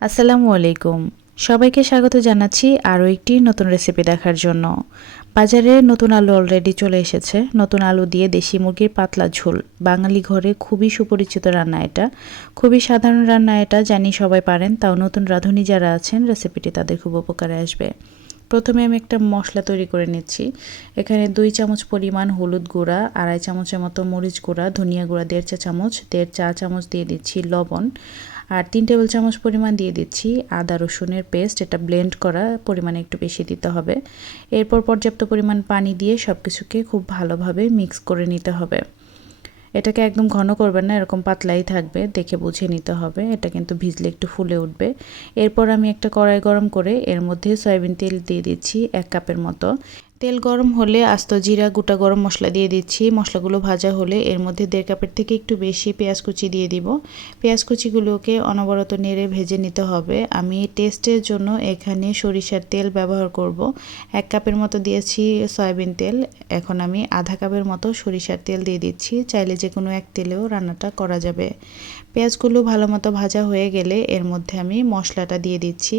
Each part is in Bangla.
আসসালামু আলাইকুম। সবাইকে স্বাগত জানাচ্ছি আরও একটি নতুন রেসিপি দেখার জন্য। বাজারে নতুন আলু অলরেডি চলে এসেছে। নতুন আলু দিয়ে দেশি মুরগির পাতলা ঝোল। বাঙালি ঘরে খুবই সুপরিচিত রান্না এটা। খুবই সাধারণ রান্না এটা, জানি সবাই পারেন। তাও নতুন রাঁধুনি যারা আছেন রেসিপিটি তাদের খুব উপকারে আসবে। প্রথমে আমি একটা মশলা তৈরি করে নিচ্ছি। এখানে দুই চামচ পরিমাণ হলুদ গুঁড়া, আড়াই চামচের মতো মরিচ গুঁড়া, ধনিয়া গুঁড়া দেড় চা চামচ, দেড় চা চামচ দিয়ে দিচ্ছি লবণ। আর তিন টেবিল চামচ পরিমাণ দিয়ে দিচ্ছি আদা রসুনের পেস্ট। এটা ব্লেন্ড করা পরিমাণে একটু বেশি দিতে হবে। এরপর পর্যাপ্ত পরিমাণ পানি দিয়ে সব কিছুকে খুব ভালোভাবে মিক্স করে নিতে হবে। এটাকে একদম ঘন করবেন না, এরকম পাতলাই থাকবে, দেখে বুঝে নিতে হবে। এটা কিন্তু ভিজলে একটু ফুলে উঠবে। এরপর আমি একটা কড়াই গরম করে এর মধ্যে সয়াবিন তেল দিয়ে দিচ্ছি এক কাপের মতো। তেল গরম হলে আস্ত জিরা, গোটা গরম মশলা দিয়ে দিচ্ছি। মশলাগুলো ভাজা হলে এর মধ্যে দেড় কাপের থেকে একটু বেশি পেঁয়াজ কুচি দিয়ে দিব। পেঁয়াজ কুচিগুলোকে অনবরত নেড়ে ভেজে নিতে হবে। আমি টেস্টের জন্য এখানে সরিষার তেল ব্যবহার করব। এক কাপের মতো দিয়েছি সয়াবিন তেল। এখন আমি আধা কাপের মতো সরিষার তেল দিয়ে দিচ্ছি। চাইলে যে কোনো এক তেলেও রান্নাটা করা যাবে। পেঁয়াজগুলো ভালো মতো ভাজা হয়ে গেলে এর মধ্যে আমি মশলাটা দিয়ে দিচ্ছি।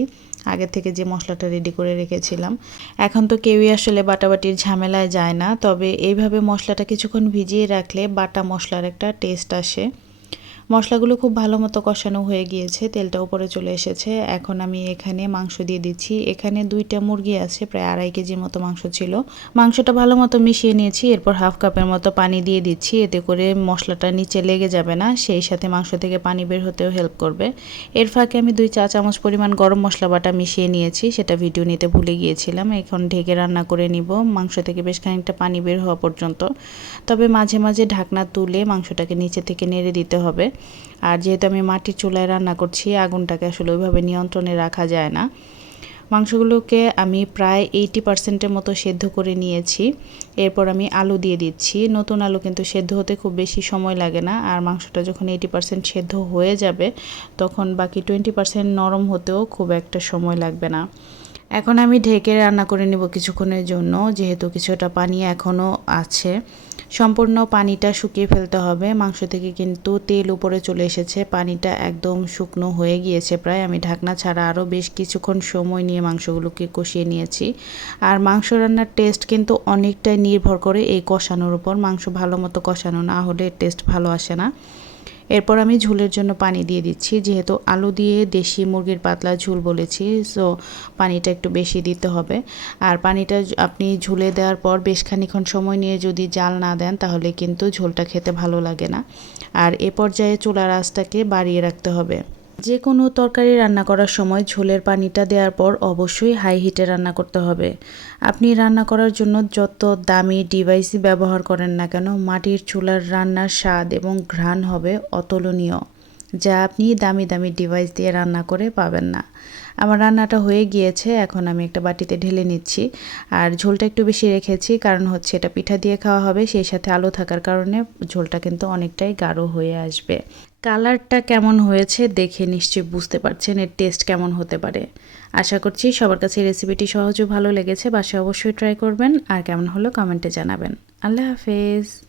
আগে থেকে যে মশলাটা রেডি করে রেখেছিলাম। এখন তো কেউই আসলে বাটাবাটির ঝামেলায় যায় না, তবে এইভাবে মশলাটা কিছুক্ষণ ভিজিয়ে রাখলে বাটা মশলার একটা টেস্ট আসে। মশলাগুলো খুব ভালো মতো কষানো হয়ে গিয়েছে, তেলটা উপরে চলে এসেছে। এখন আমি এখানে মাংস দিয়ে দিচ্ছি। এখানে দুইটা মুরগি আছে, প্রায় আড়াই কেজির মতো মাংস ছিল। মাংসটা ভালো মতো মিশিয়ে নিয়েছি, এরপর হাফ কাপের মতো পানি দিয়ে দিচ্ছি। এতে করে মশলাটা নিচে লেগে যাবে না, সেই সাথে মাংস থেকে পানি বের হতেও হেল্প করবে। এর ফাঁকে আমি দুই চা চামচ পরিমাণ গরম মশলা বাটা মিশিয়ে নিয়েছি, সেটা ভিডিও নিতে ভুলে গিয়েছিলাম। এখন ঢেকে রান্না করে নিব, মাংস থেকে বেশ খানিকটা পানি বের হওয়া পর্যন্ত। তবে মাঝে মাঝে ঢাকনা তুলে মাংসটাকে নিচে থেকে নেড়ে দিতে হবে। আর যেহেতু আমি মাটির চুলায় রান্না করছি, আগুনটাকে আসলে ওইভাবে নিয়ন্ত্রণে রাখা যায় না। মাংসগুলোকে আমি প্রায় এইটি পার্সেন্টের মতো সেদ্ধ করে নিয়েছি। এরপর আমি আলু দিয়ে দিচ্ছি। নতুন আলু কিন্তু সেদ্ধ হতে খুব বেশি সময় লাগে না, আর মাংসটা যখন এইটি পার্সেন্ট সেদ্ধ হয়ে যাবে, তখন বাকি টোয়েন্টি পার্সেন্ট নরম হতেও খুব একটা সময় লাগবে না। এখন আমি ঢেকে রান্না করে নেব কিছুক্ষণের জন্য, যেহেতু কিছুটা পানি এখনও আছে। সম্পূর্ণ পানিটা শুকিয়ে ফেলতে হবে। মাংস থেকে কিন্তু তেল উপরে চলে এসেছে। পানিটা একদম শুকনো হয়ে গিয়েছে প্রায়। আমি ঢাকনা ছাড়া আরও বেশ কিছুক্ষণ সময় নিয়ে মাংসগুলোকে কষিয়ে নিয়েছি। আর মাংস রান্নার টেস্ট কিন্তু অনেকটাই নির্ভর করে এই কষানোর উপর। মাংস ভালো মতো কষানো না হলে টেস্ট ভালো আসে না। এরপর আমি ঝুলের জন্য পানি দিয়ে দিচ্ছি। যেহেতু আলু দিয়ে দেশি মুরগির পাতলা ঝুল বলেছি সো পানিটা একটু বেশি দিতে হবে। আর পানিটা আপনি ঝুলে দেওয়ার পর বেশ খানিক্ষণ সময় নিয়ে যদি জাল না দেন, তাহলে কিন্তু ঝোলটা খেতে ভালো লাগে না। আর এ পর্যায়ে চুলার আঁচটাকে বাড়িয়ে রাখতে হবে। যে কোনো তরকারি রান্না করার সময় ঝোলের পানিটা দেওয়ার পর অবশ্যই হাই হিটে রান্না করতে হবে। আপনি রান্না করার জন্য যত দামি ডিভাইসই ব্যবহার করেন না কেন, মাটির চুলার রান্নার স্বাদ এবং ঘ্রাণ হবে অতুলনীয়। যা আপনি দামি দামি ডিভাইস দিয়ে রান্না করে পাবেন না। আমার রান্নাটা হয়ে গিয়েছে, এখন আমি একটা বাটিতে ঢেলে নিচ্ছি। আর ঝোলটা একটু বেশি রেখেছি, কারণ হচ্ছে এটা পিঠা দিয়ে খাওয়া হবে, সেই সাথে আলো থাকার কারণে ঝোলটা কিন্তু অনেকটাই গাঢ় হয়ে আসবে। কালারটা কেমন হয়েছে দেখে নিশ্চয়ই বুঝতে পারছেন, এর টেস্ট কেমন হতে পারে। আশা করছি সবার কাছে রেসিপিটি সহজও ভালো লেগেছে, বাসায় অবশ্যই ট্রাই করবেন। আর কেমন হলো কমেন্টে জানাবেন। আল্লাহ হাফেজ।